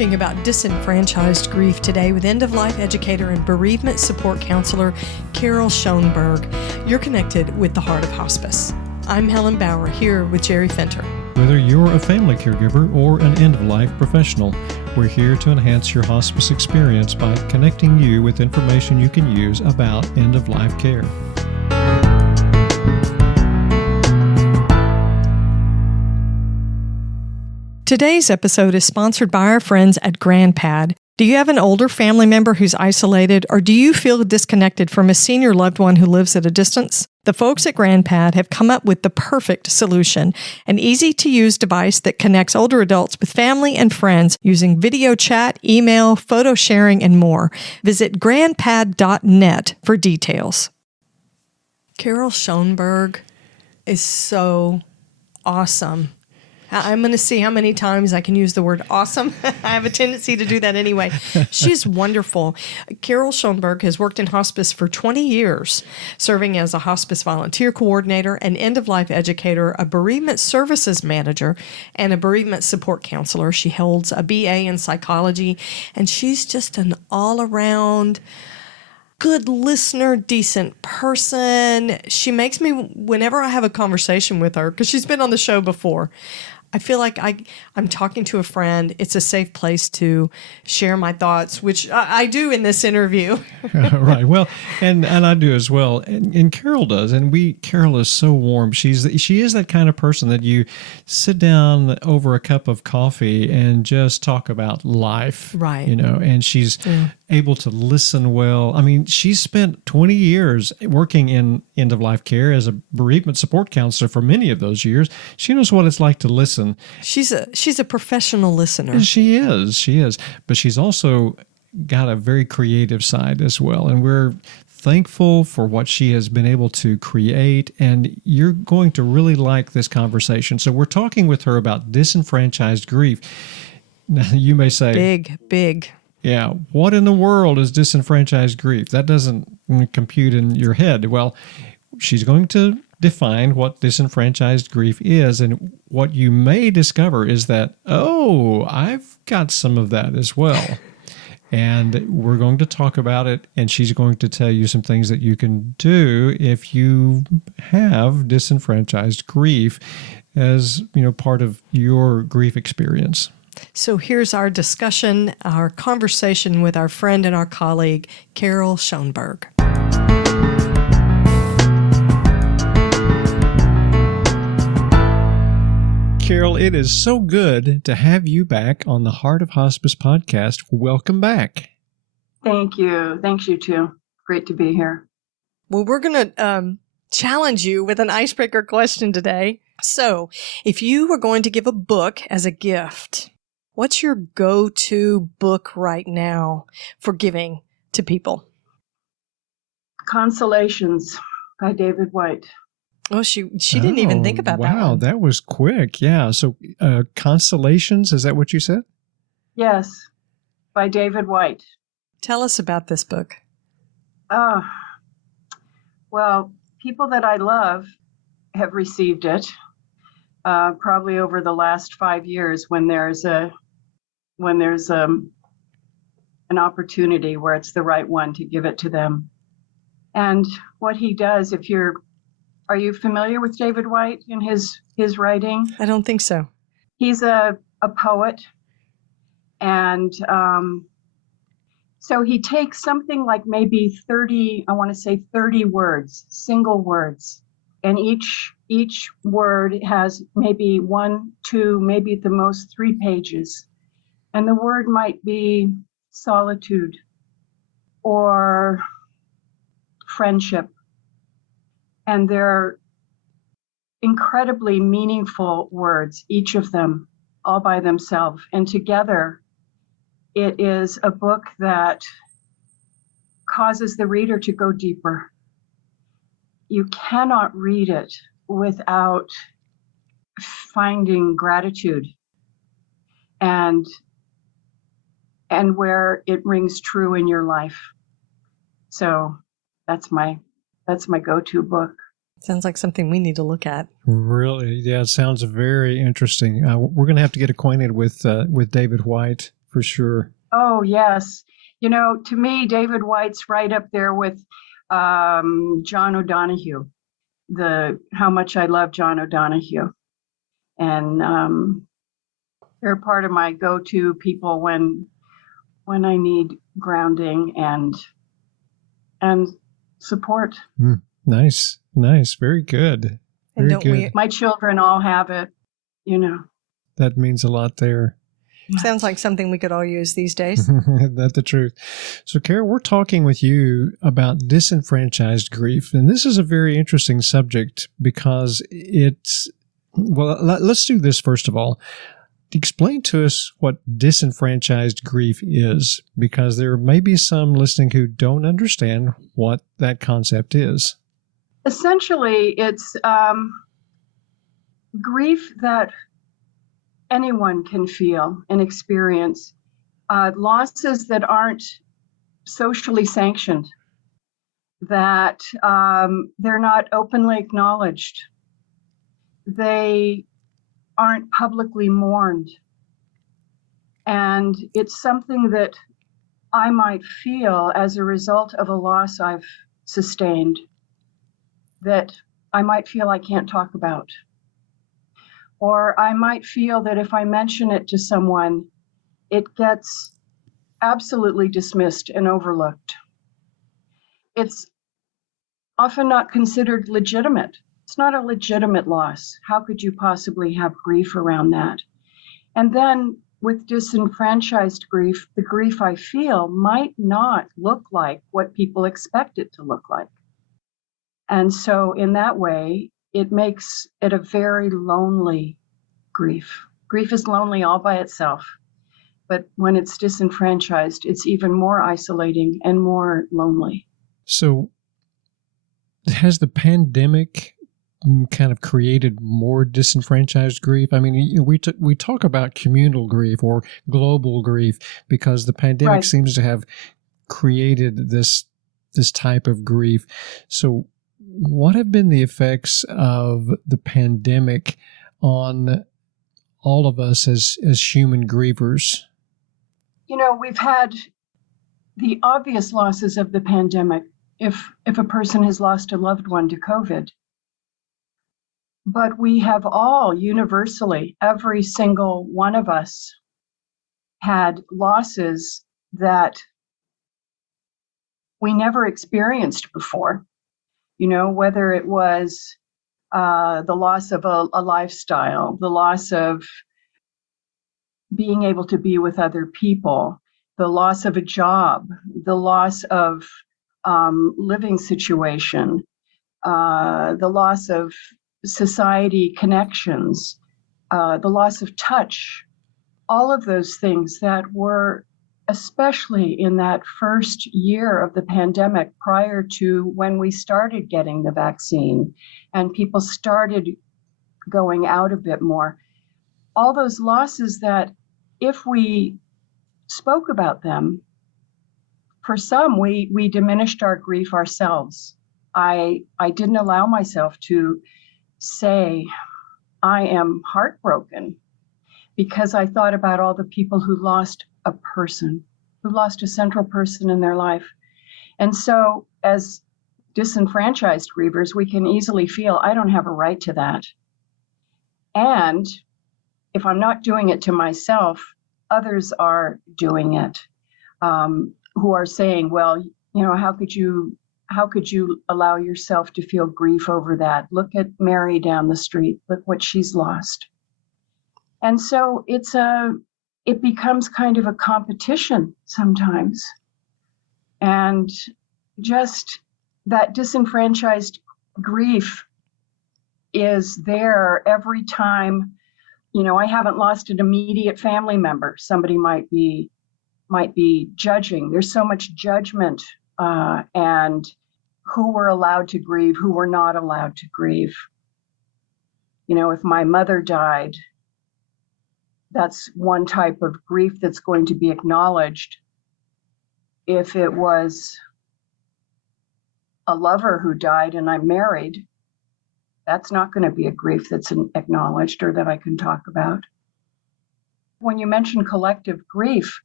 talking about disenfranchised grief today with end-of-life educator and bereavement support counselor Carol Schoneberg. You're connected with the Heart of Hospice. I'm Helen Bauer here with Jerry Fenter. Whether you're a family caregiver or an end-of-life professional, we're here to enhance your hospice experience by connecting you with information you can use about end-of-life care. Today's episode is sponsored by our friends at GrandPad. Do you have an older family member who's isolated, or do you feel disconnected from a senior loved one who lives at a distance? The folks at GrandPad have come up with the perfect solution, an easy-to-use device that connects older adults with family and friends using video chat, email, photo sharing, and more. Visit grandpad.net for details. Carol Schoneberg is so awesome. I'm going to see how many times I can use the word awesome. I have a tendency to do that anyway. She's wonderful. Carol Schoneberg has worked in hospice for 20 years, serving as a hospice volunteer coordinator, an end-of-life educator, a bereavement services manager, and a bereavement support counselor. She holds a BA in psychology, and she's just an all-around good listener, decent person. She makes me, whenever I have a conversation with her, because she's been on the show before, I feel like I'm talking to a friend. It's a safe place to share my thoughts, which I do in this interview. Right. Well, and I do as well. And Carol does. And Carol is so warm. She is that kind of person that you sit down over a cup of coffee and just talk about life. Right. And she's able to listen well. I mean, she spent 20 years working in end-of-life care as a bereavement support counselor for many of those years. She knows what it's like to listen. She's a professional listener. And she is. But she's also got a very creative side as well. And we're thankful for what she has been able to create. And you're going to really like this conversation. So we're talking with her about disenfranchised grief. Now, you may say, Big. Yeah, what in the world is disenfranchised grief? That doesn't compute in your head. Well, she's going to define what disenfranchised grief is, and what you may discover is that, I've got some of that as well. And we're going to talk about it, and she's going to tell you some things that you can do if you have disenfranchised grief as, part of your grief experience. So here's our discussion, our conversation with our friend and our colleague, Carol Schoneberg. Carol, it is so good to have you back on the Heart of Hospice podcast. Welcome back. Thank you. Thanks, you too. Great to be here. Well, we're going to challenge you with an icebreaker question today. So if you were going to give a book as a gift, what's your go-to book right now for giving to people? Consolations by David White. Oh, she didn't even think about that one. Wow, that was quick. Yeah. So Consolations, is that what you said? Yes, by David White. Tell us about this book. Well, people that I love have received it probably over the last 5 years when there's an opportunity where it's the right one to give it to them. And what he does, are you familiar with David White and his writing? I don't think so. He's a poet. And so he takes something like maybe 30 words, single words. And each word has maybe 1, 2, maybe at the most 3 pages. And the word might be solitude or friendship. And they're incredibly meaningful words, each of them, all by themselves. And together, it is a book that causes the reader to go deeper. You cannot read it without finding gratitude and where it rings true in your life. So that's my go-to book. Sounds like something we need to look at. Really? Yeah, it sounds very interesting. We're going to have to get acquainted with David White for sure. Oh, yes. To me, David White's right up there with John O'Donohue, how much I love John O'Donohue. And they're part of my go-to people when I need grounding and support. Nice. Very good. And Very don't good. My children all have it, That means a lot there. Sounds like something we could all use these days. That's the truth. So, Carol, we're talking with you about disenfranchised grief. And this is a very interesting subject because let's do this first of all. Explain to us what disenfranchised grief is, because there may be some listening who don't understand what that concept is. Essentially, it's grief that anyone can feel and experience, losses that aren't socially sanctioned, that they're not openly acknowledged, they aren't publicly mourned. And it's something that I might feel as a result of a loss I've sustained that I might feel I can't talk about. Or I might feel that if I mention it to someone, it gets absolutely dismissed and overlooked. It's often not considered legitimate. It's not a legitimate loss. How could you possibly have grief around that? And then with disenfranchised grief, the grief I feel might not look like what people expect it to look like. And so in that way, it makes it a very lonely grief. Grief is lonely all by itself. But when it's disenfranchised, it's even more isolating and more lonely. So has the pandemic kind of created more disenfranchised grief? I mean, we talk about communal grief or global grief because the pandemic seems to have created this type of grief. So what have been the effects of the pandemic on all of us as human grievers? We've had the obvious losses of the pandemic if a person has lost a loved one to COVID. But we have all universally, every single one of us, had losses that we never experienced before. Whether it was the loss of a lifestyle, the loss of being able to be with other people, the loss of a job, the loss of living situation, the loss of society connections, the loss of touch, all of those things that were, especially in that first year of the pandemic prior to when we started getting the vaccine and people started going out a bit more, all those losses that if we spoke about them, for some, we diminished our grief ourselves. I didn't allow myself to say, I am heartbroken, because I thought about all the people who lost a person, who lost a central person in their life. And so as disenfranchised grievers, we can easily feel, I don't have a right to that. And if I'm not doing it to myself, others are doing it, who are saying, well, how could you allow yourself to feel grief over that? Look at Mary down the street. Look what she's lost. And so it becomes kind of a competition sometimes. And just that disenfranchised grief is there every time. I haven't lost an immediate family member. Somebody might be judging. There's so much judgment and who we're allowed to grieve, who we're not allowed to grieve. If my mother died, that's one type of grief that's going to be acknowledged. If it was a lover who died and I'm married, that's not going to be a grief that's acknowledged or that I can talk about. When you mention collective grief,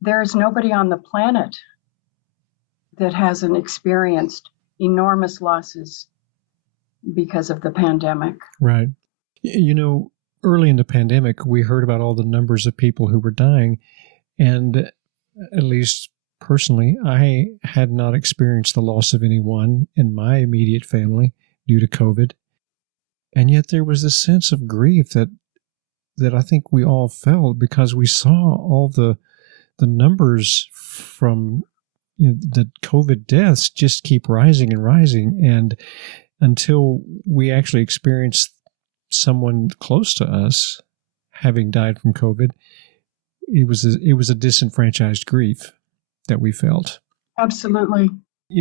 there's nobody on the planet that hasn't experienced enormous losses because of the pandemic. Right. Early in the pandemic, we heard about all the numbers of people who were dying. And at least personally, I had not experienced the loss of anyone in my immediate family due to COVID. And yet there was this sense of grief that I think we all felt because we saw all the numbers from the COVID deaths just keep rising and rising. And until we actually experienced someone close to us having died from COVID, it was a disenfranchised grief that we felt. Absolutely.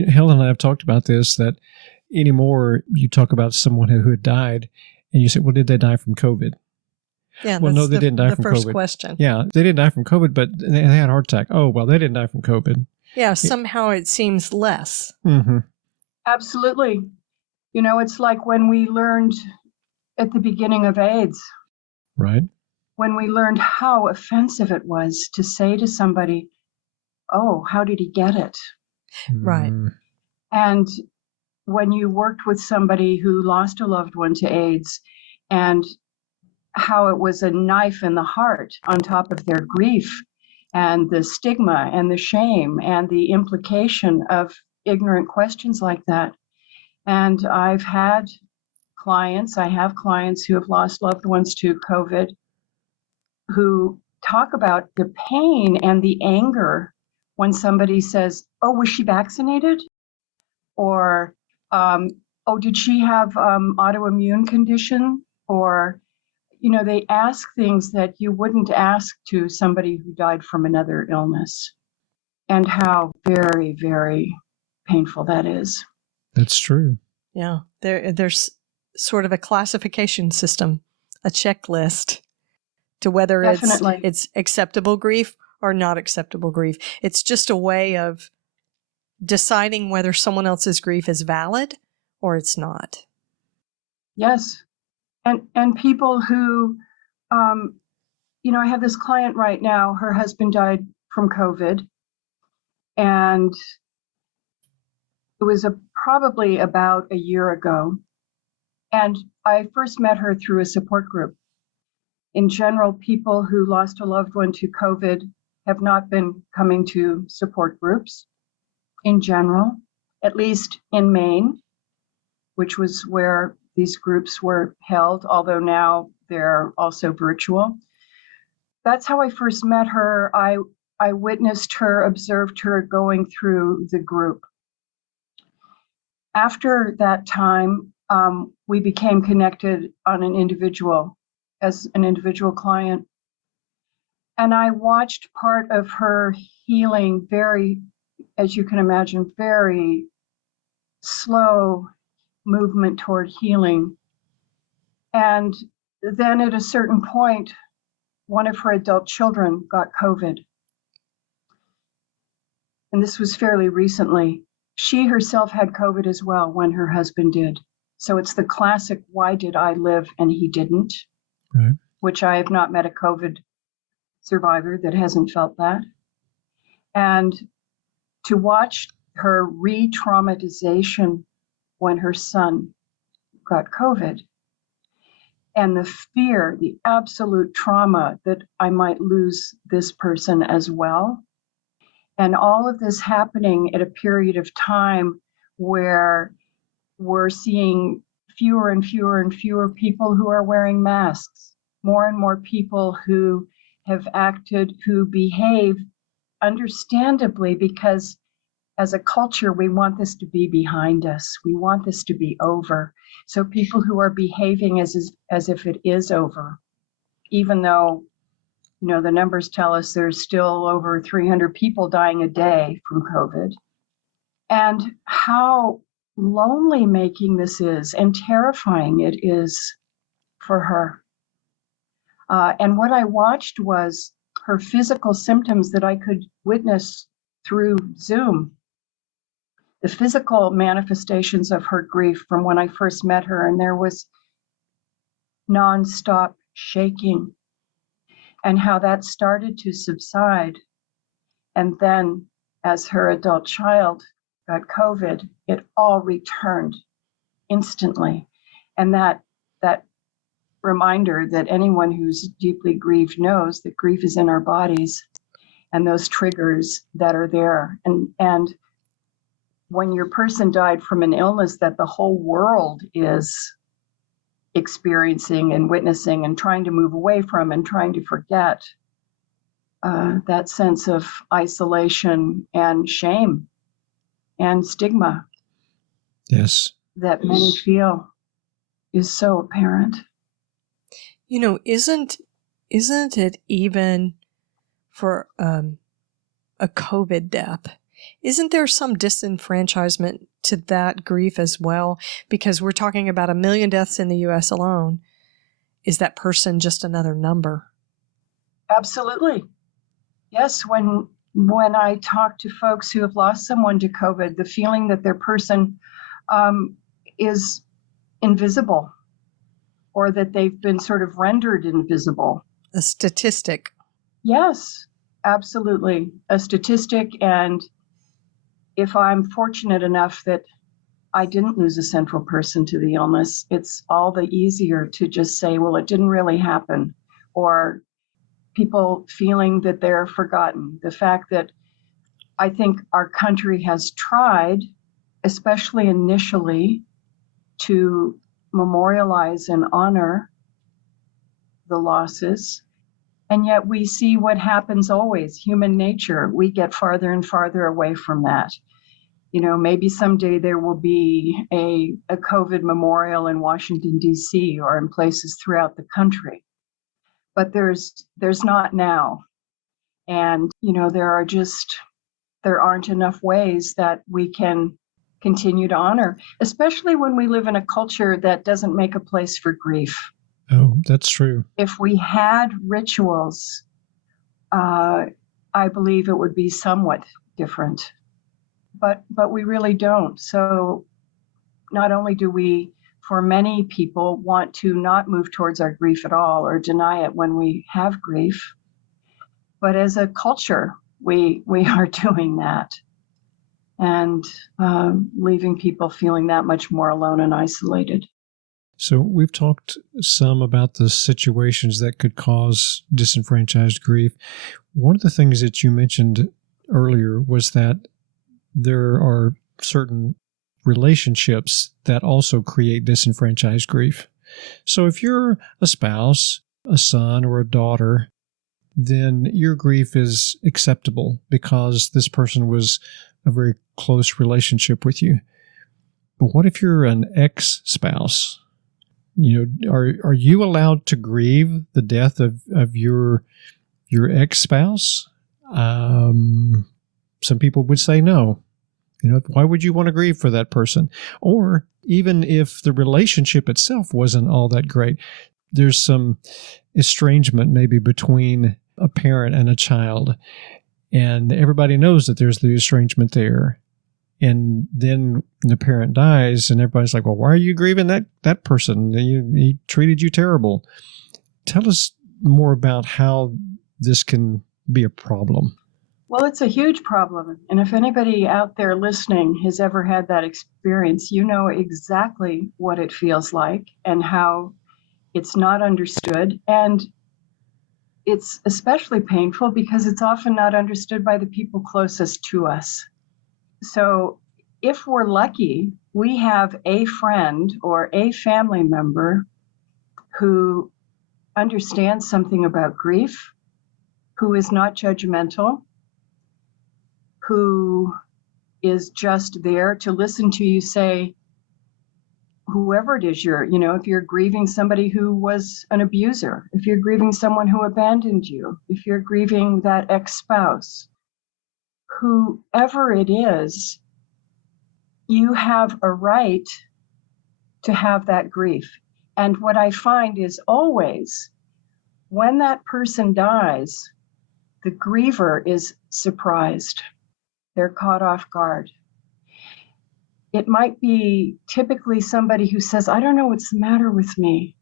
Helen and I have talked about this, that anymore you talk about someone who had died and you say, well, did they die from COVID? Yeah, well, no, they didn't die from COVID. The first question. Yeah, they didn't die from COVID, but they had a heart attack. Oh, well, they didn't die from COVID. Yeah, somehow it seems less. Mm-hmm. Absolutely. It's like when we learned at the beginning of AIDS. Right. When we learned how offensive it was to say to somebody, oh, how did he get it? Right. And when you worked with somebody who lost a loved one to AIDS, and how it was a knife in the heart on top of their grief, and the stigma and the shame and the implication of ignorant questions like that. And I have clients who have lost loved ones to COVID who talk about the pain and the anger when somebody says, oh, was she vaccinated? Or, oh, did she have autoimmune condition? Or, they ask things that you wouldn't ask to somebody who died from another illness, and how very, very painful that is. That's true. Yeah. There's sort of a classification system, a checklist to whether it's acceptable grief or not acceptable grief. It's just a way of deciding whether someone else's grief is valid or it's not. Yes. And people who, I have this client right now, her husband died from COVID, and it was probably about a year ago. And I first met her through a support group. In general, people who lost a loved one to COVID have not been coming to support groups in general, at least in Maine, which was where these groups were held, although now they're also virtual. That's how I first met her. I witnessed her, observed her going through the group. After that time, we became connected as an individual client. And I watched part of her healing very, as you can imagine, very slow movement toward healing. And then at a certain point, one of her adult children got COVID. And this was fairly recently. She herself had COVID as well when her husband did. So it's the classic, why did I live and he didn't? Right. Which I have not met a COVID survivor that hasn't felt that. And to watch her re-traumatization when her son got COVID, and the fear, the absolute trauma that I might lose this person as well. And all of this happening at a period of time where we're seeing fewer and fewer and fewer people who are wearing masks, more and more people who have acted, who behave understandably, because as a culture, we want this to be behind us. We want this to be over. So people who are behaving as if it is over, even though, the numbers tell us there's still over 300 people dying a day from COVID, and how lonely making this is and terrifying it is for her. And what I watched was her physical symptoms that I could witness through Zoom. The physical manifestations of her grief from when I first met her, and there was nonstop shaking and how that started to subside. And then as her adult child got COVID, it all returned instantly. And that reminder that anyone who's deeply grieved knows that grief is in our bodies and those triggers that are there. And when your person died from an illness that the whole world is experiencing and witnessing and trying to move away from and trying to forget, that sense of isolation and shame and stigma, yes, that many feel is so apparent. Isn't it even for a COVID death? Isn't there some disenfranchisement to that grief as well? Because we're talking about 1 million deaths in the U.S. alone. Is that person just another number? Absolutely. Yes, when I talk to folks who have lost someone to COVID, the feeling that their person is invisible, or that they've been sort of rendered invisible. A statistic. Yes, absolutely. A statistic. And if I'm fortunate enough that I didn't lose a central person to the illness, it's all the easier to just say, well, it didn't really happen. Or people feeling that they're forgotten. The fact that I think our country has tried, especially initially, to memorialize and honor the losses. And yet we see what happens always, human nature. We get farther and farther away from that. Maybe someday there will be a COVID memorial in Washington, D.C. or in places throughout the country. But there's not now. And, there aren't enough ways that we can continue to honor, especially when we live in a culture that doesn't make a place for grief. Oh, that's true. If we had rituals, I believe it would be somewhat different. But we really don't. So not only do we, for many people, want to not move towards our grief at all or deny it when we have grief, but as a culture, we are doing that and leaving people feeling that much more alone and isolated. So we've talked some about the situations that could cause disenfranchised grief. One of the things that you mentioned earlier was that there are certain relationships that also create disenfranchised grief. So if you're a spouse, a son, or a daughter, then your grief is acceptable because this person was a very close relationship with you. But what if you're an ex-spouse? Are you allowed to grieve the death of your ex-spouse? Some people would say no. Why would you want to grieve for that person? Or even if the relationship itself wasn't all that great, there's some estrangement maybe between a parent and a child, and everybody knows that there's the estrangement there. And then the parent dies, and everybody's like, well, why are you grieving that person? He treated you terrible. Tell us more about how this can be a problem. Well, it's a huge problem. And if anybody out there listening has ever had that experience, you know exactly what it feels like and how it's not understood. And it's especially painful because it's often not understood by the people closest to us. So if we're lucky, we have a friend or a family member who understands something about grief, who is not judgmental, who is just there to listen to you say, whoever it is if you're grieving somebody who was an abuser, if you're grieving someone who abandoned you, if you're grieving that ex-spouse, whoever it is, you have a right to have that grief. And what I find is always when that person dies, the griever is surprised. They're caught off guard. It might be typically somebody who says, I don't know what's the matter with me.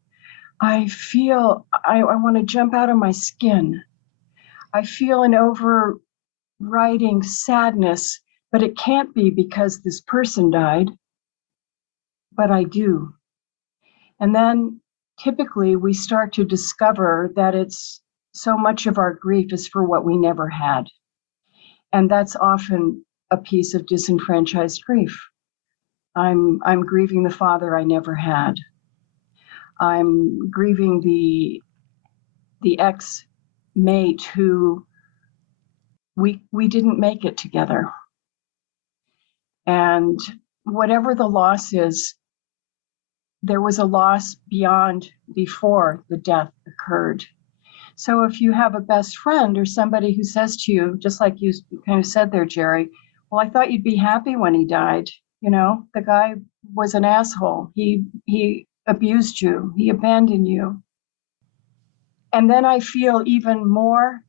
I feel I want to jump out of my skin. I feel an overriding sadness, but it can't be because this person died, but I do. And then typically we start to discover that it's so much of our grief is for what we never had. And that's often a piece of disenfranchised grief. I'm grieving the father I never had. I'm grieving the ex-mate who we didn't make it together. And whatever the loss is, there was a loss before the death occurred. So if you have a best friend or somebody who says to you, just like you kind of said there, Jerry, well, I thought you'd be happy when he died. You know, the guy was an asshole. He abused you. He abandoned you. And then I feel even more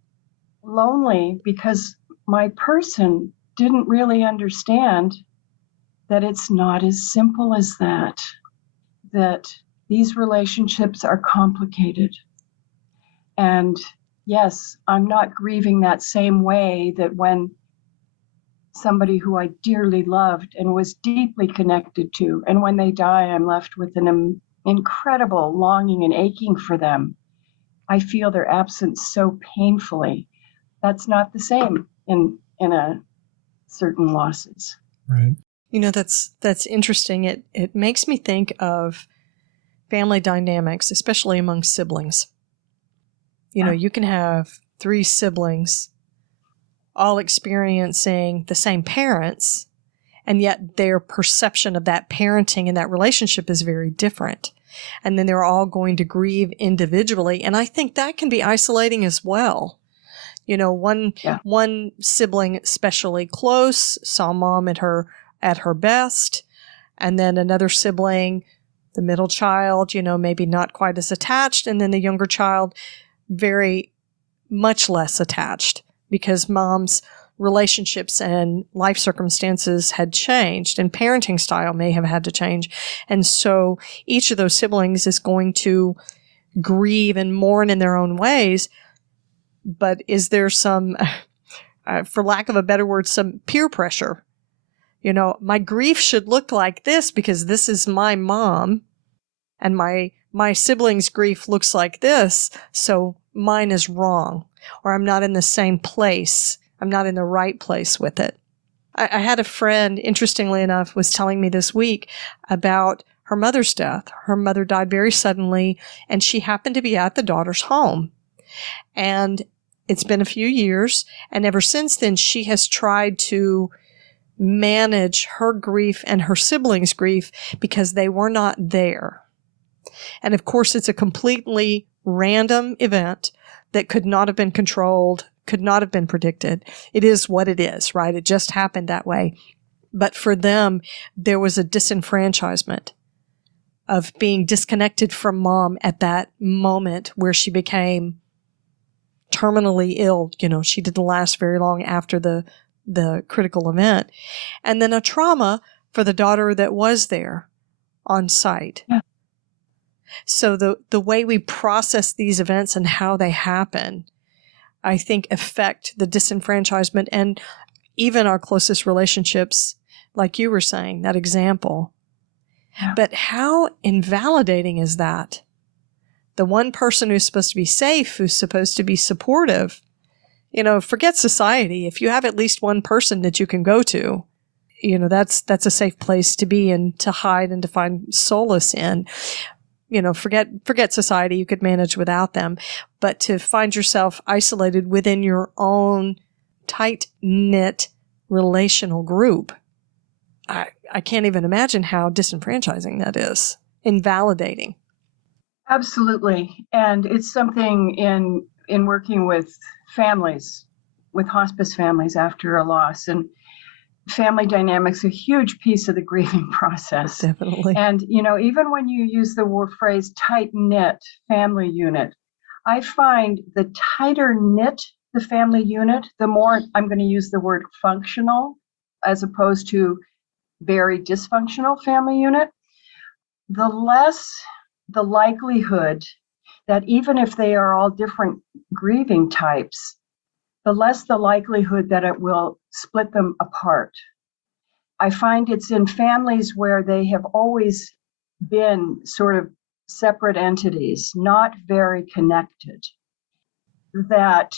lonely because my person didn't really understand that it's not as simple as that, that these relationships are complicated. And yes, I'm not grieving that same way that when somebody who I dearly loved and was deeply connected to, and when they die, I'm left with an incredible longing and aching for them. I feel their absence so painfully. That's not the same in a certain losses. Right. You know, that's interesting. It makes me think of family dynamics, especially among siblings. You know, you can have 3 siblings all experiencing the same parents, and yet their perception of that parenting and that relationship is very different. And then they're all going to grieve individually. And I think that can be isolating as well. You know, one sibling especially close saw mom at her best, and then another sibling, the middle child, you know, maybe not quite as attached, and then the younger child very much less attached because mom's relationships and life circumstances had changed and parenting style may have had to change. And so each of those siblings is going to grieve and mourn in their own ways. But is there some, for lack of a better word, some peer pressure? You know, my grief should look like this because this is my mom, and my sibling's grief looks like this, so mine is wrong, or I'm not in the same place. I'm not in the right place with it. I had a friend, interestingly enough, was telling me this week about her mother's death. Her mother died very suddenly, and she happened to be at the daughter's home. And it's been a few years, and ever since then, she has tried to manage her grief and her siblings' grief because they were not there. And of course, it's a completely random event that could not have been controlled, could not have been predicted. It is what it is, right? It just happened that way. But for them, there was a disenfranchisement of being disconnected from mom at that moment where she became terminally ill. You know, she didn't last very long after the critical event. And then a trauma for the daughter that was there on site. Yeah. So the way we process these events and how they happen, I think affect the disenfranchisement and even our closest relationships, like you were saying, that example. Yeah. But how invalidating is that? The one person who's supposed to be safe, who's supposed to be supportive, you know, forget society. If you have at least one person that you can go to, you know, that's a safe place to be and to hide and to find solace in. You know, forget society. You could manage without them. But to find yourself isolated within your own tight-knit relational group, I can't even imagine how disenfranchising that is. Invalidating. Absolutely. And it's something in working with families, with hospice families after a loss. And family dynamics, a huge piece of the grieving process. Definitely. And, you know, even when you use the phrase tight-knit family unit, I find the tighter knit the family unit, the more I'm going to use the word functional as opposed to very dysfunctional family unit, the less the likelihood that even if they are all different grieving types, the less the likelihood that it will split them apart. I find it's in families where they have always been sort of separate entities, not very connected, that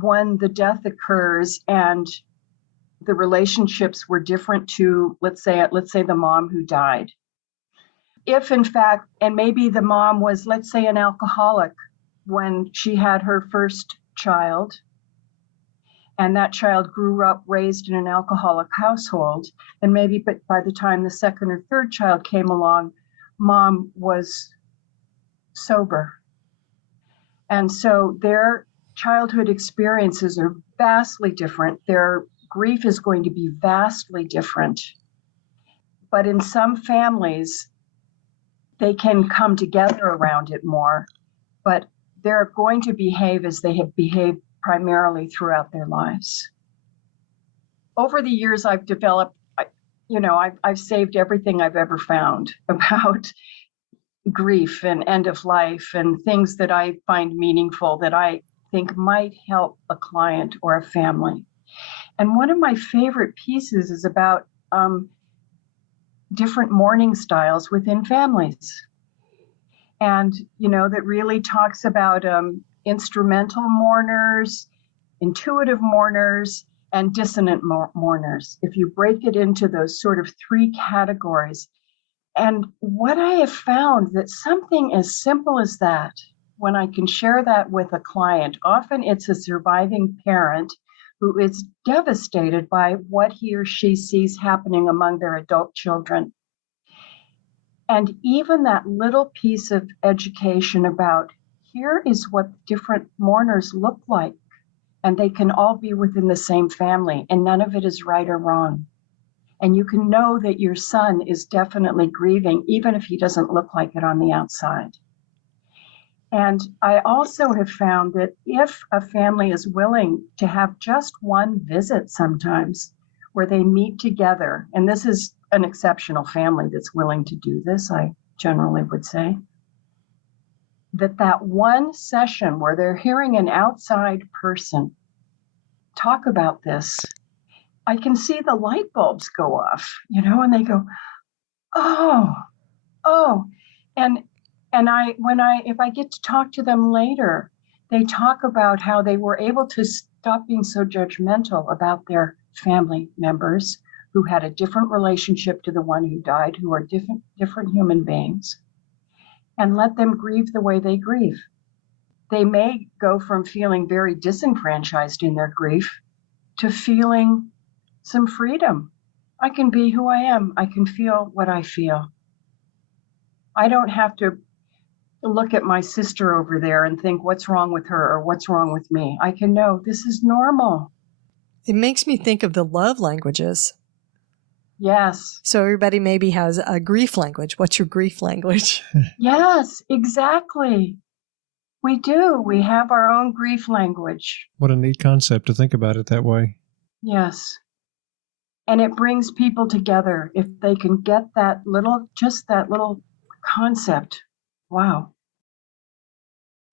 when the death occurs and the relationships were different to, let's say the mom who died. If in fact, and maybe the mom was, let's say, an alcoholic when she had her first child, and that child grew up raised in an alcoholic household, and maybe by the time the second or third child came along, mom was sober. And so their childhood experiences are vastly different. Their grief is going to be vastly different. But in some families, they can come together around it more, but they're going to behave as they have behaved primarily throughout their lives. Over the years, I've developed, I've saved everything I've ever found about grief and end of life and things that I find meaningful that I think might help a client or a family. And one of my favorite pieces is about different mourning styles within families. And, that really talks about instrumental mourners, intuitive mourners, and dissonant mourners. If you break it into those sort of three categories. And what I have found that something as simple as that, when I can share that with a client, often it's a surviving parent who is devastated by what he or she sees happening among their adult children. And even that little piece of education about here is what different mourners look like, and they can all be within the same family, and none of it is right or wrong. And you can know that your son is definitely grieving, even if he doesn't look like it on the outside. And I also have found that if a family is willing to have just one visit sometimes where they meet together, and this is an exceptional family that's willing to do this, I generally would say, that one session where they're hearing an outside person talk about this, I can see the light bulbs go off, and they go, oh. And if I get to talk to them later, they talk about how they were able to stop being so judgmental about their family members who had a different relationship to the one who died, who are different human beings, and let them grieve the way they grieve. They may go from feeling very disenfranchised in their grief to feeling some freedom. I can be who I am. I can feel what I feel. I don't have to look at my sister over there and think what's wrong with her or what's wrong with me. I can know this is normal. It makes me think of the love languages. Yes. So everybody maybe has a grief language. What's your grief language? Yes, exactly. We do. We have our own grief language. What a neat concept to think about it that way. Yes. And it brings people together if they can get that little concept. Wow.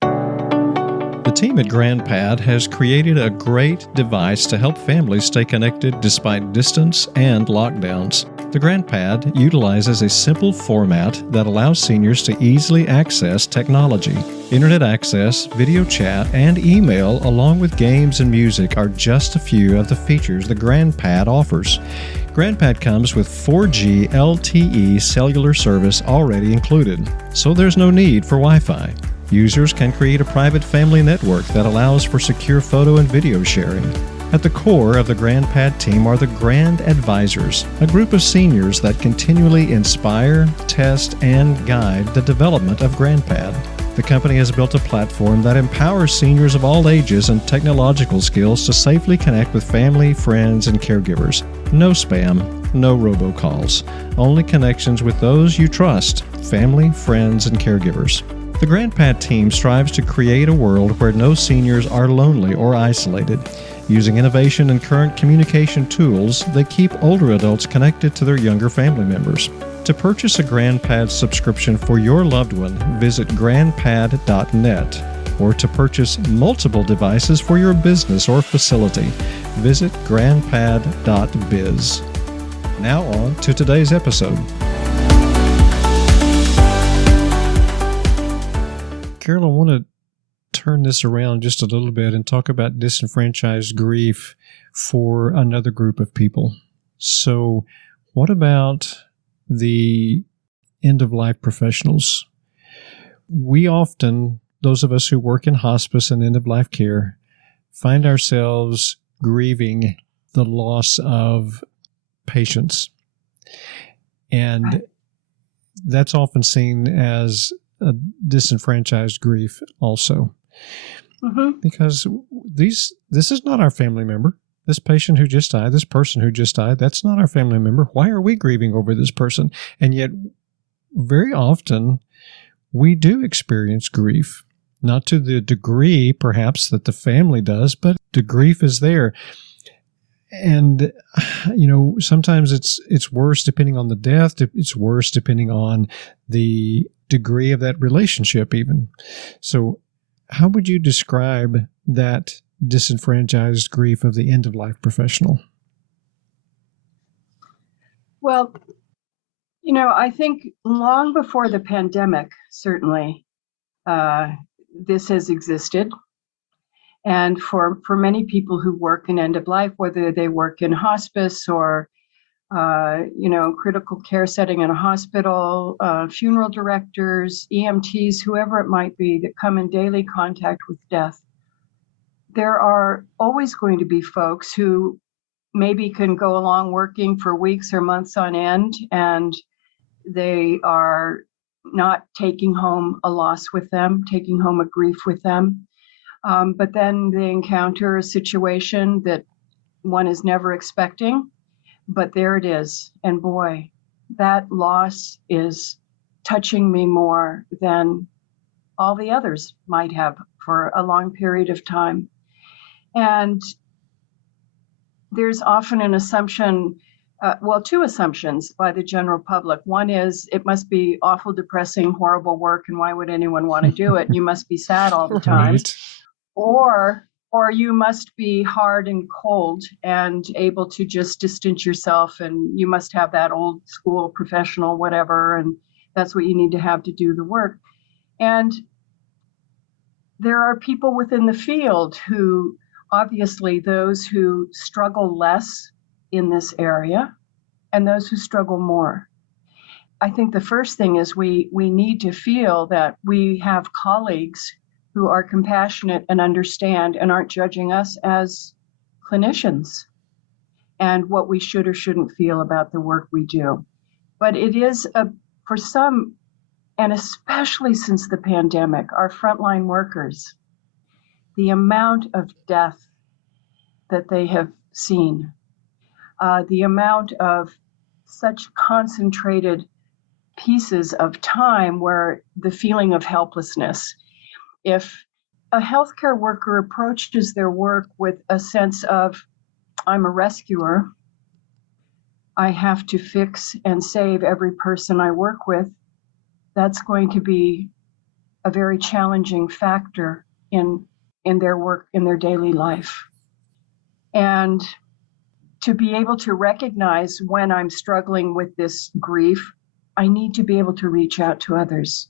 The team at GrandPad has created a great device to help families stay connected despite distance and lockdowns. The GrandPad utilizes a simple format that allows seniors to easily access technology. Internet access, video chat, and email, along with games and music, are just a few of the features the GrandPad offers. GrandPad comes with 4G LTE cellular service already included, so there's no need for Wi-Fi. Users can create a private family network that allows for secure photo and video sharing. At the core of the GrandPad team are the Grand Advisors, a group of seniors that continually inspire, test, and guide the development of GrandPad. The company has built a platform that empowers seniors of all ages and technological skills to safely connect with family, friends, and caregivers. No spam, no robocalls, only connections with those you trust, family, friends, and caregivers. The GrandPad team strives to create a world where no seniors are lonely or isolated. Using innovation and current communication tools, they keep older adults connected to their younger family members. To purchase a GrandPad subscription for your loved one, visit grandpad.net. Or to purchase multiple devices for your business or facility, visit grandpad.biz. Now on to today's episode. Carol, I want to turn this around just a little bit and talk about disenfranchised grief for another group of people. So what about the end-of-life professionals? We often, those of us who work in hospice and end-of-life care, find ourselves grieving the loss of patients. And that's often seen as a disenfranchised grief also. Mm-hmm. Because this is not our family member. This patient who just died, this person who just died, that's not our family member. Why are we grieving over this person? And yet, very often, we do experience grief. Not to the degree, perhaps, that the family does, but the grief is there. And, sometimes it's worse depending on the death. It's worse depending on the degree of that relationship even. So how would you describe that disenfranchised grief of the end-of-life professional? Well, I think long before the pandemic, certainly, this has existed. And for many people who work in end-of-life, whether they work in hospice or, critical care setting in a hospital, funeral directors, EMTs, whoever it might be that come in daily contact with death, there are always going to be folks who maybe can go along working for weeks or months on end, and they are not taking home a loss with them, taking home a grief with them. But then they encounter a situation that one is never expecting, but there it is. And boy, that loss is touching me more than all the others might have for a long period of time. And there's often an assumption, two assumptions by the general public. One is it must be awful, depressing, horrible work, and why would anyone want to do it? You must be sad all the time. Right. Or you must be hard and cold and able to just distance yourself, and you must have that old school professional whatever, and that's what you need to have to do the work. And there are people within the field who, obviously, those who struggle less in this area and those who struggle more. I think the first thing is we need to feel that we have colleagues who are compassionate and understand and aren't judging us as clinicians and what we should or shouldn't feel about the work we do. But it is, for some, and especially since the pandemic, our frontline workers, the amount of death that they have seen, the amount of such concentrated pieces of time where the feeling of helplessness. If a healthcare worker approaches their work with a sense of, I'm a rescuer, I have to fix and save every person I work with, that's going to be a very challenging factor in their work, in their daily life. And to be able to recognize when I'm struggling with this grief, I need to be able to reach out to others.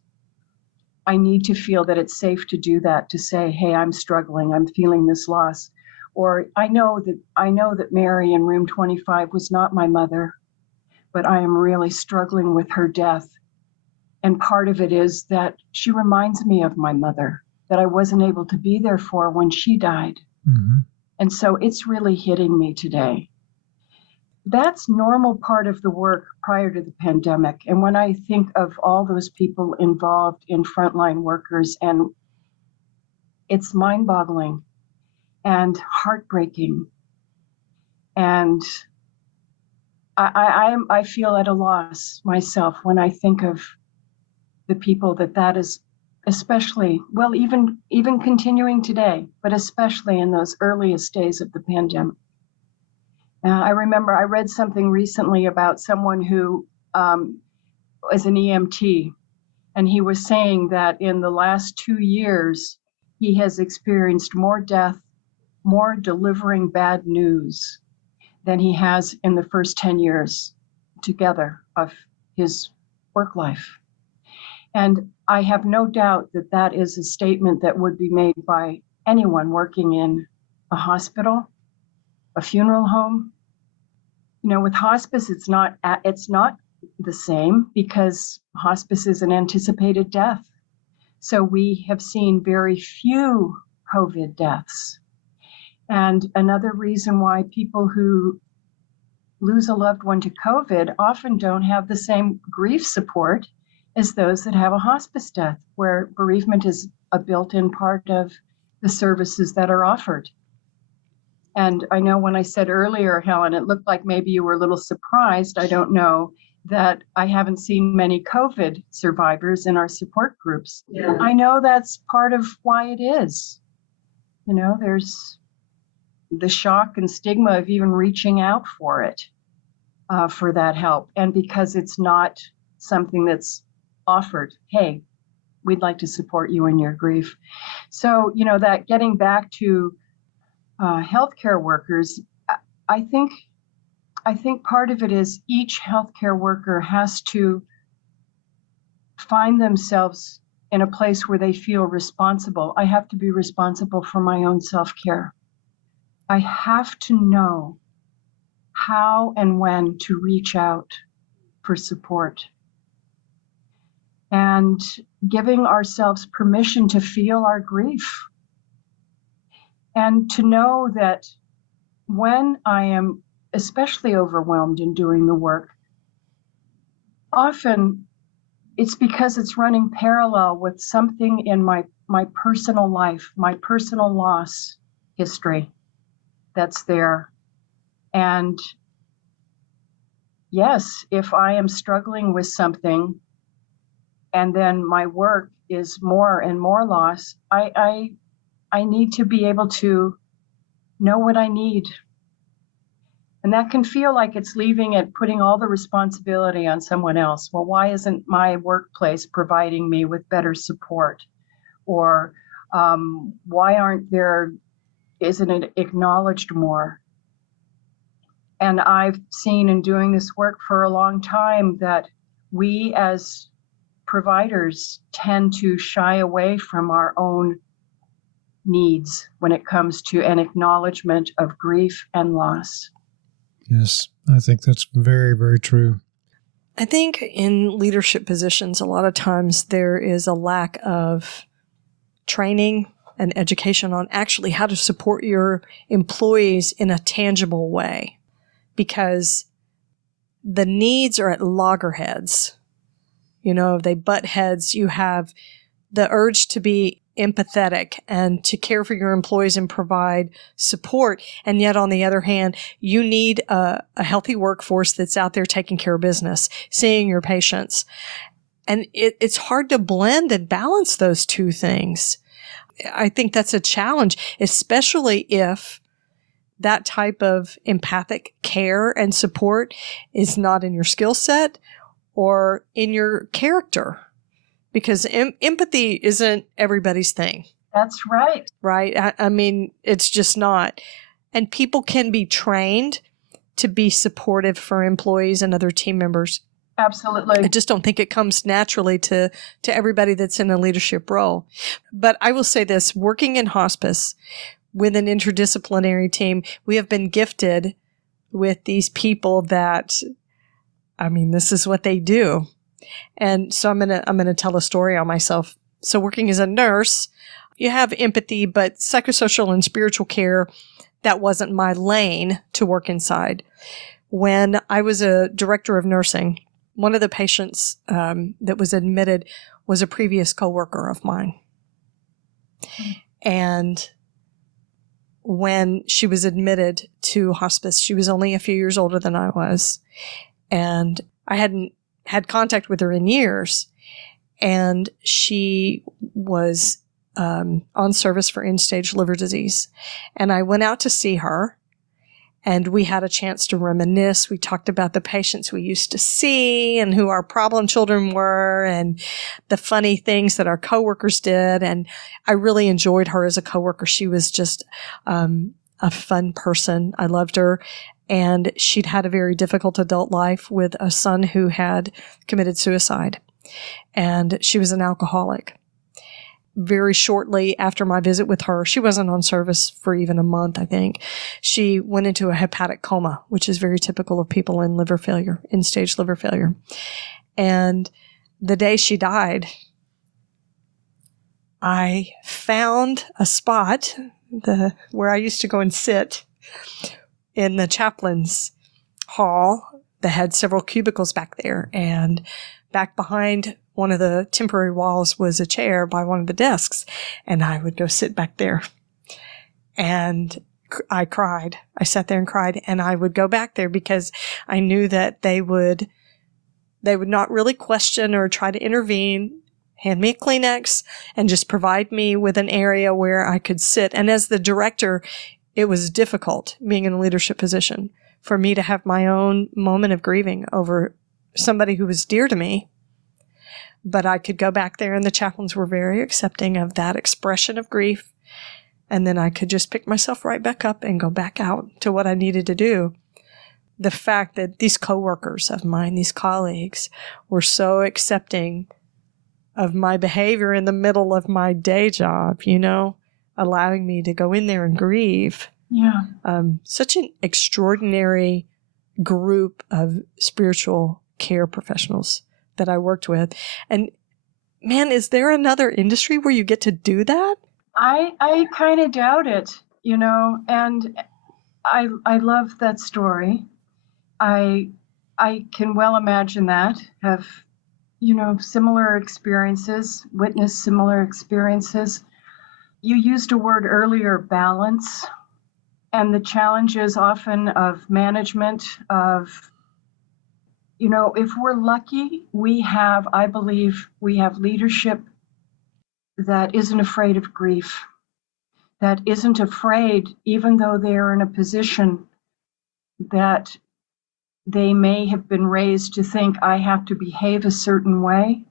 I need to feel that it's safe to do that, to say, hey, I'm struggling, I'm feeling this loss. Or I know that Mary in room 25 was not my mother, but I am really struggling with her death. And part of it is that she reminds me of my mother, that I wasn't able to be there for when she died. Mm-hmm. And so it's really hitting me today. That's normal part of the work prior to the pandemic. And when I think of all those people involved in frontline workers, and it's mind-boggling and heartbreaking. And I feel at a loss myself when I think of the people that is especially, well, even continuing today, but especially in those earliest days of the pandemic. I remember I read something recently about someone who as an EMT. And he was saying that in the last 2 years, he has experienced more death, more delivering bad news than he has in the first 10 years together of his work life. And I have no doubt that that is a statement that would be made by anyone working in a hospital, a funeral home. You know, with hospice, it's not the same because hospice is an anticipated death. So we have seen very few COVID deaths. And another reason why people who lose a loved one to COVID often don't have the same grief support as those that have a hospice death, where bereavement is a built-in part of the services that are offered. And I know when I said earlier, Helen, it looked like maybe you were a little surprised, I don't know, that I haven't seen many COVID survivors in our support groups. Yeah. I know that's part of why it is. You know, there's the shock and stigma of even reaching out for it, for that help. And because it's not something that's offered, hey, we'd like to support you in your grief. So, you know, that getting back to healthcare workers, I think part of it is each healthcare worker has to find themselves in a place where they feel responsible. I have to be responsible for my own self-care. I have to know how and when to reach out for support. And giving ourselves permission to feel our grief. And to know that when I am especially overwhelmed in doing the work, often it's because it's running parallel with something in my personal life, my personal loss history that's there. And yes, if I am struggling with something and then my work is more and more loss, I need to be able to know what I need. And that can feel like it's leaving it, putting all the responsibility on someone else. Well, why isn't my workplace providing me with better support? Or why isn't it acknowledged more? And I've seen in doing this work for a long time that we as providers tend to shy away from our own needs when it comes to an acknowledgement of grief and loss. Yes, I think that's very, very true. I think in leadership positions, a lot of times there is a lack of training and education on actually how to support your employees in a tangible way, because the needs are at loggerheads. You know, they butt heads. You have the urge to be empathetic and to care for your employees and provide support. And yet, on the other hand, you need a healthy workforce that's out there taking care of business, seeing your patients. And it's hard to blend and balance those two things. I think that's a challenge, especially if that type of empathic care and support is not in your skill set or in your character. Because empathy isn't everybody's thing. That's right. Right? I mean, it's just not. And people can be trained to be supportive for employees and other team members. Absolutely. I just don't think it comes naturally to everybody that's in a leadership role. But I will say this, working in hospice with an interdisciplinary team, we have been gifted with these people that, I mean, this is what they do. And so I'm gonna tell a story on myself. So working as a nurse, you have empathy, but psychosocial and spiritual care, that wasn't my lane to work inside. When I was a director of nursing, one of the patients that was admitted was a previous coworker of mine. And when she was admitted to hospice, she was only a few years older than I was. And I hadn't had contact with her in years. And she was on service for end-stage liver disease. And I went out to see her. And we had a chance to reminisce. We talked about the patients we used to see and who our problem children were and the funny things that our coworkers did. And I really enjoyed her as a coworker. She was just a fun person. I loved her. And she'd had a very difficult adult life with a son who had committed suicide. And she was an alcoholic. Very shortly after my visit with her, she wasn't on service for even a month, I think. She went into a hepatic coma, which is very typical of people in liver failure, end-stage liver failure. And the day she died, I found a spot where I used to go and sit in the chaplain's hall that had several cubicles back there. And back behind one of the temporary walls was a chair by one of the desks. And I would go sit back there. And I cried. I sat there and cried. And I would go back there because I knew that they would not really question or try to intervene, hand me a Kleenex, and just provide me with an area where I could sit. And as the director, it was difficult being in a leadership position for me to have my own moment of grieving over somebody who was dear to me. But I could go back there, and the chaplains were very accepting of that expression of grief. And then I could just pick myself right back up and go back out to what I needed to do. The fact that these coworkers of mine, these colleagues, were so accepting of my behavior in the middle of my day job, allowing me to go in there and grieve. Yeah. Such an extraordinary group of spiritual care professionals that I worked with. And man, is there another industry where you get to do that? I kind of doubt it, and I love that story. I can well imagine that, have, similar experiences, witness similar experiences. You used a word earlier, balance, and the challenges often of management of, if we're lucky, I believe we have leadership that isn't afraid of grief, that isn't afraid, even though they're in a position that they may have been raised to think, I have to behave a certain way.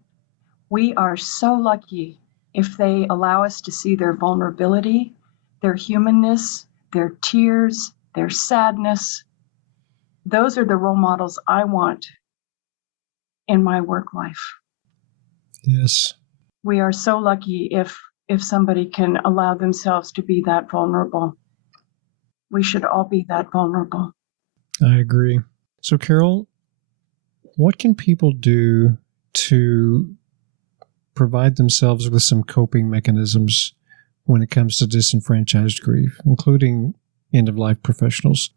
We are so lucky if they allow us to see their vulnerability, their humanness, their tears, their sadness. Those are the role models I want in my work life. Yes. We are so lucky if somebody can allow themselves to be that vulnerable. We should all be that vulnerable. I agree. So, Carol, what can people do to provide themselves with some coping mechanisms when it comes to disenfranchised grief, including end-of-life professionals?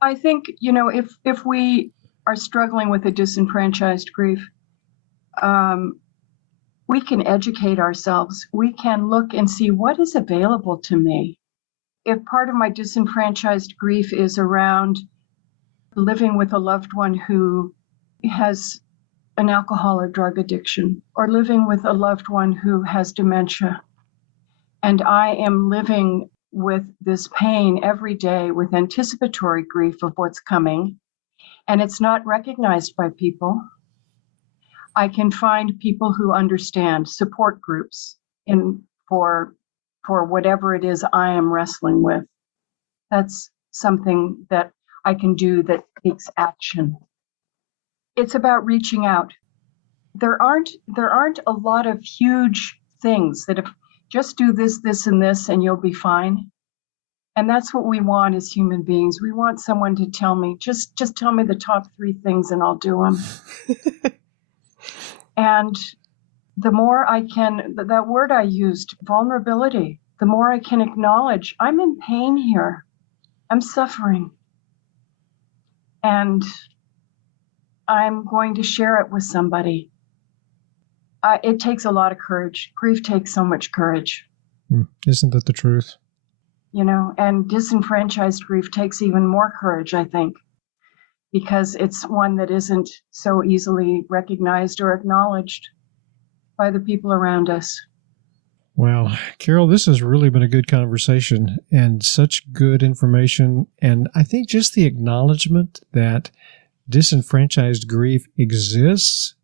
I think, if we are struggling with a disenfranchised grief, we can educate ourselves. We can look and see what is available to me. If part of my disenfranchised grief is around living with a loved one who has an alcohol or drug addiction, or living with a loved one who has dementia, and I am living with this pain every day with anticipatory grief of what's coming, and it's not recognized by people, I can find people who understand, support groups for whatever it is I am wrestling with. That's something that I can do that takes action. It's about reaching out. There aren't a lot of huge things that if just do this, this, and this, and you'll be fine. And that's what we want as human beings. We want someone to tell me, just tell me the top 3 things and I'll do them. And the more I can, that word I used, vulnerability, the more I can acknowledge, I'm in pain here. I'm suffering. And I'm going to share it with somebody. It takes a lot of courage. Grief takes so much courage. Isn't that the truth? And disenfranchised grief takes even more courage, I think, because it's one that isn't so easily recognized or acknowledged by the people around us. Well, Carol, this has really been a good conversation and such good information. And I think just the acknowledgement that disenfranchised grief exists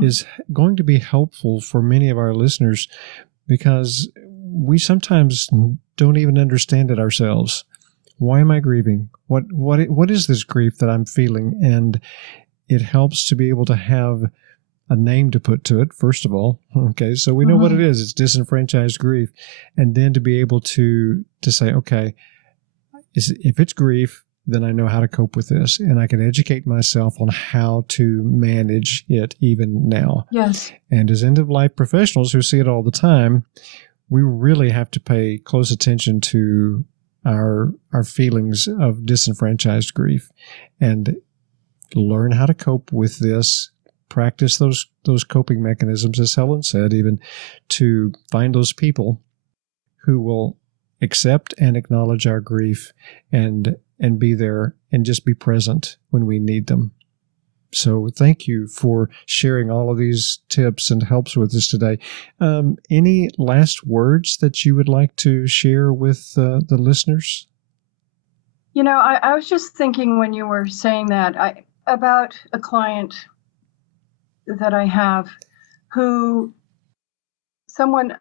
is going to be helpful for many of our listeners, because we sometimes don't even understand it ourselves. Why am I grieving? What is this grief that I'm feeling? And it helps to be able to have a name to put to it, first of all. Okay, so we know what it is. It's disenfranchised grief. And then to be able to say, okay, if it's grief, then I know how to cope with this, and I can educate myself on how to manage it even now. Yes. And as end-of-life professionals who see it all the time, we really have to pay close attention to our feelings of disenfranchised grief and learn how to cope with this, practice those coping mechanisms, as Helen said, even to find those people who will accept and acknowledge our grief and be there and just be present when we need them. So thank you for sharing all of these tips and helps with us today. Any last words that you would like to share with the listeners? You know, I was just thinking when you were saying that about a client that I have who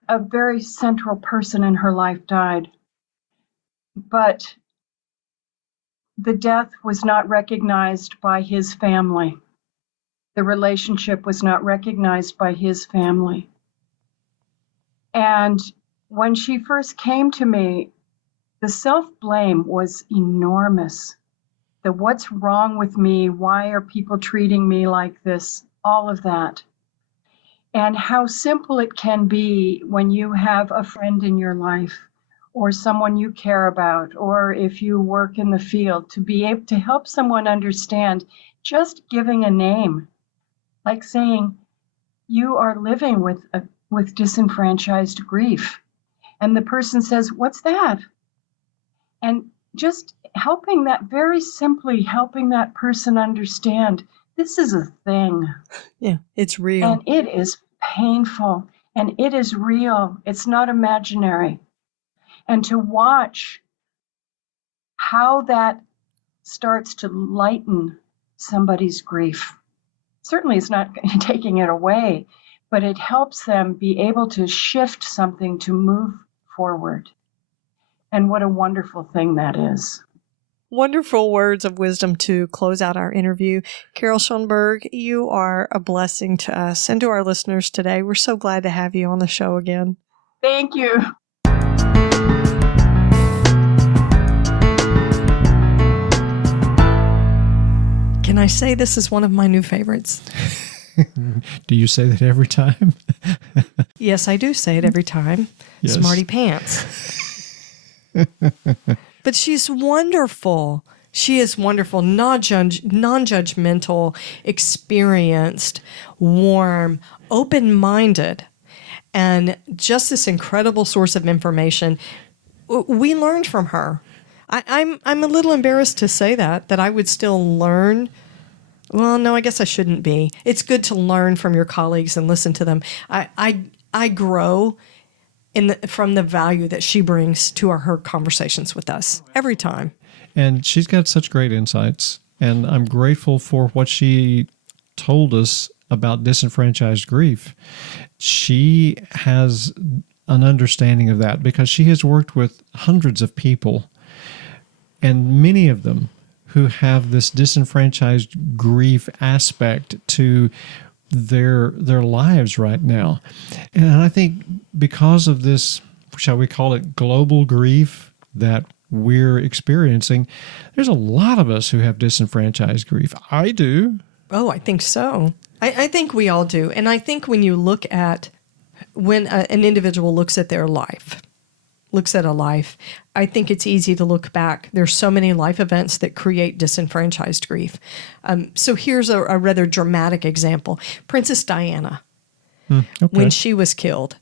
a very central person in her life died, but the death was not recognized by his family. The relationship was not recognized by his family. And when she first came to me, the self-blame was enormous. What's wrong with me? Why are people treating me like this? All of that. And how simple it can be when you have a friend in your life or someone you care about, or if you work in the field, to be able to help someone understand, just giving a name, like saying, you are living with disenfranchised grief. And the person says, what's that? And just very simply helping that person understand, this is a thing. Yeah, it's real. And it is painful, and it is real. It's not imaginary. And to watch how that starts to lighten somebody's grief. Certainly it's not taking it away, but it helps them be able to shift something to move forward. And what a wonderful thing that is. Wonderful words of wisdom to close out our interview. Carol Schoneberg, you are a blessing to us and to our listeners today. We're so glad to have you on the show again. Thank you. Can I say this is one of my new favorites? Do you say that every time? Yes, I do say it every time. Yes. Smarty pants. But she's wonderful. She is wonderful, non-judgmental, experienced, warm, open-minded, and just this incredible source of information. We learned from her. I'm a little embarrassed to say that I would still learn. Well, no, I guess I shouldn't be. It's good to learn from your colleagues and listen to them. I grow from the value that she brings to her conversations with us every time. And she's got such great insights. And I'm grateful for what she told us about disenfranchised grief. She has an understanding of that because she has worked with hundreds of people, and many of them who have this disenfranchised grief aspect to their lives right now. And I think because of this, shall we call it global grief that we're experiencing, there's a lot of us who have disenfranchised grief. I do. Oh, I think so. I think we all do. And I think when you look at, when an individual looks at their life, looks at a life, I think it's easy to look back. There's so many life events that create disenfranchised grief. So here's a rather dramatic example. Princess Diana, when she was killed,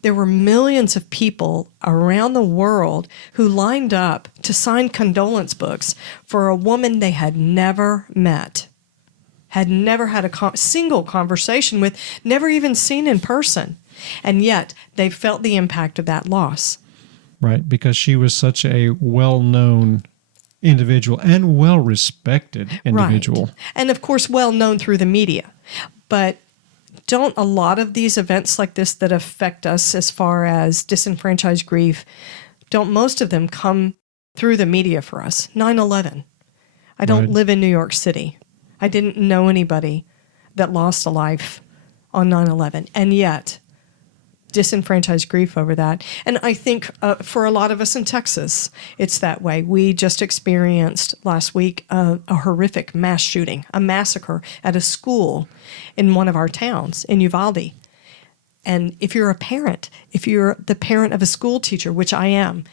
there were millions of people around the world who lined up to sign condolence books for a woman they had never met, had never had a single conversation with, never even seen in person. And yet they felt the impact of that loss. Right, because she was such a well-known individual and well-respected individual. Right. And of course, well known through the media. But don't a lot of these events like this that affect us as far as disenfranchised grief, don't most of them come through the media for us? 9/11. I don't live in New York City. I didn't know anybody that lost a life on 9/11. And yet, disenfranchised grief over that. And I think for a lot of us in Texas, it's that way. We just experienced last week a horrific mass shooting, a massacre at a school in one of our towns in Uvalde. And if you're a parent, if you're the parent of a school teacher, which I am,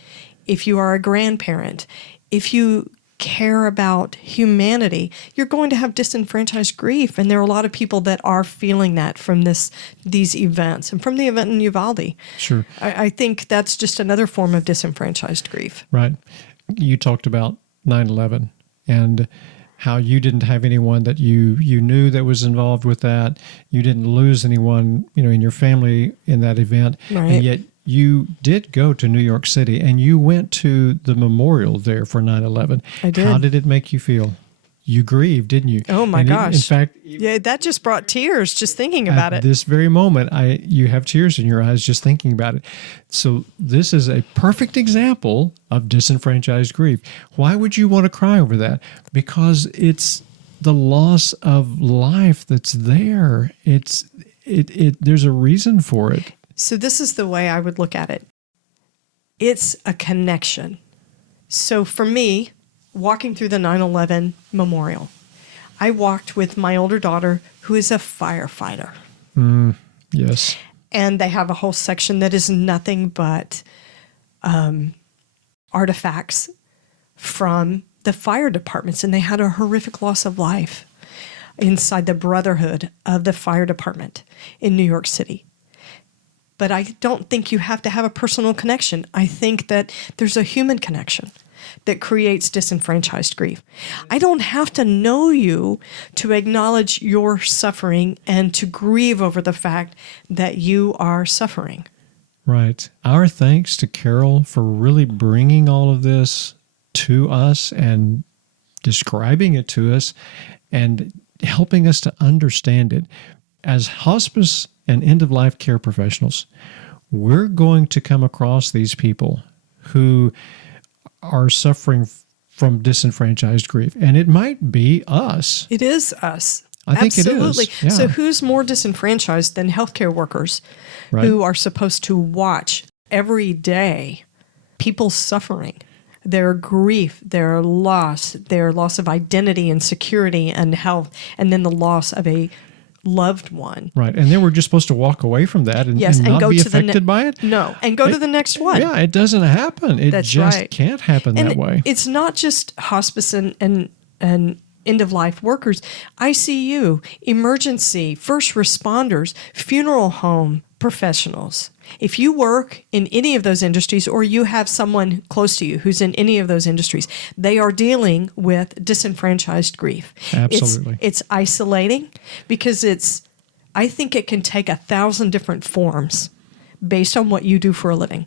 if you are a grandparent, if you care about humanity, you're going to have disenfranchised grief. And there are a lot of people that are feeling that from these events and from the event in Uvalde. Sure. I think that's just another form of disenfranchised grief. Right. You talked about 9/11 and how you didn't have anyone that you knew that was involved with that. You didn't lose anyone, in your family in that event. Right. And yet you did go to New York City and you went to the memorial there for 9/11. I did. How did it make you feel? You grieved, didn't you? Oh my gosh. In fact, yeah, that just brought tears just thinking about at it. this very moment, you have tears in your eyes just thinking about it. So this is a perfect example of disenfranchised grief. Why would you want to cry over that? Because it's the loss of life that's there. There's a reason for it. So this is the way I would look at it. It's a connection. So for me, walking through the 9/11 memorial, I walked with my older daughter, who is a firefighter. Yes. And they have a whole section that is nothing but artifacts from the fire departments. And they had a horrific loss of life inside the brotherhood of the fire department in New York City. But I don't think you have to have a personal connection. I think that there's a human connection that creates disenfranchised grief. I don't have to know you to acknowledge your suffering and to grieve over the fact that you are suffering. Right. Our thanks to Carol for really bringing all of this to us and describing it to us and helping us to understand it. As hospice and end-of-life care professionals, we're going to come across these people who are suffering from disenfranchised grief. And it might be us. It is us. I think Absolutely. it is. Yeah. So who's more disenfranchised than healthcare workers who are supposed to watch every day people suffering, their grief, their loss of identity and security and health, and then the loss of a loved one. Right. And then we're just supposed to walk away from that and not go be to affected by it? No, and go to the next one. Yeah, it doesn't happen. It That's just right. can't happen And that way. It's not just hospice and end-of-life workers. ICU, emergency, first responders, funeral home professionals. If you work in any of those industries or you have someone close to you who's in any of those industries, they are dealing with disenfranchised grief. Absolutely. It's isolating because I think it can take 1,000 different forms based on what you do for a living.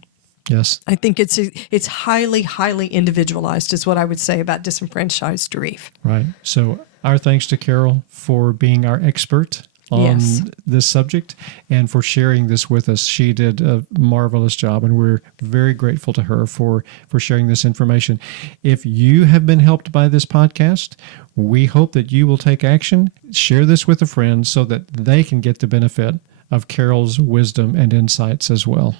Yes. I think it's highly, highly individualized is what I would say about disenfranchised grief. Right. So our thanks to Carol for being our expert on this subject and for sharing this with us. She did a marvelous job, and we're very grateful to her for sharing this information. If you have been helped by this podcast, we hope that you will take action, share this with a friend so that they can get the benefit of Carol's wisdom and insights as well.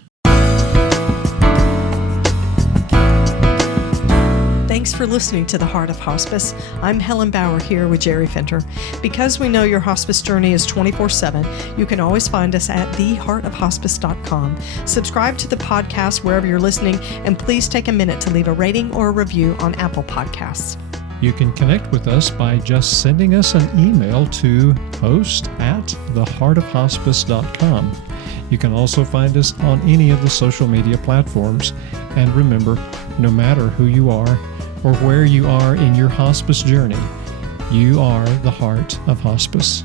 Thanks for listening to The Heart of Hospice. I'm Helen Bauer here with Jerry Finter. Because we know your hospice journey is 24/7, you can always find us at theheartofhospice.com. Subscribe to the podcast wherever you're listening, and please take a minute to leave a rating or a review on Apple Podcasts. You can connect with us by just sending us an email to host@theheartofhospice.com. You can also find us on any of the social media platforms. And remember, no matter who you are or where you are in your hospice journey, you are the heart of hospice.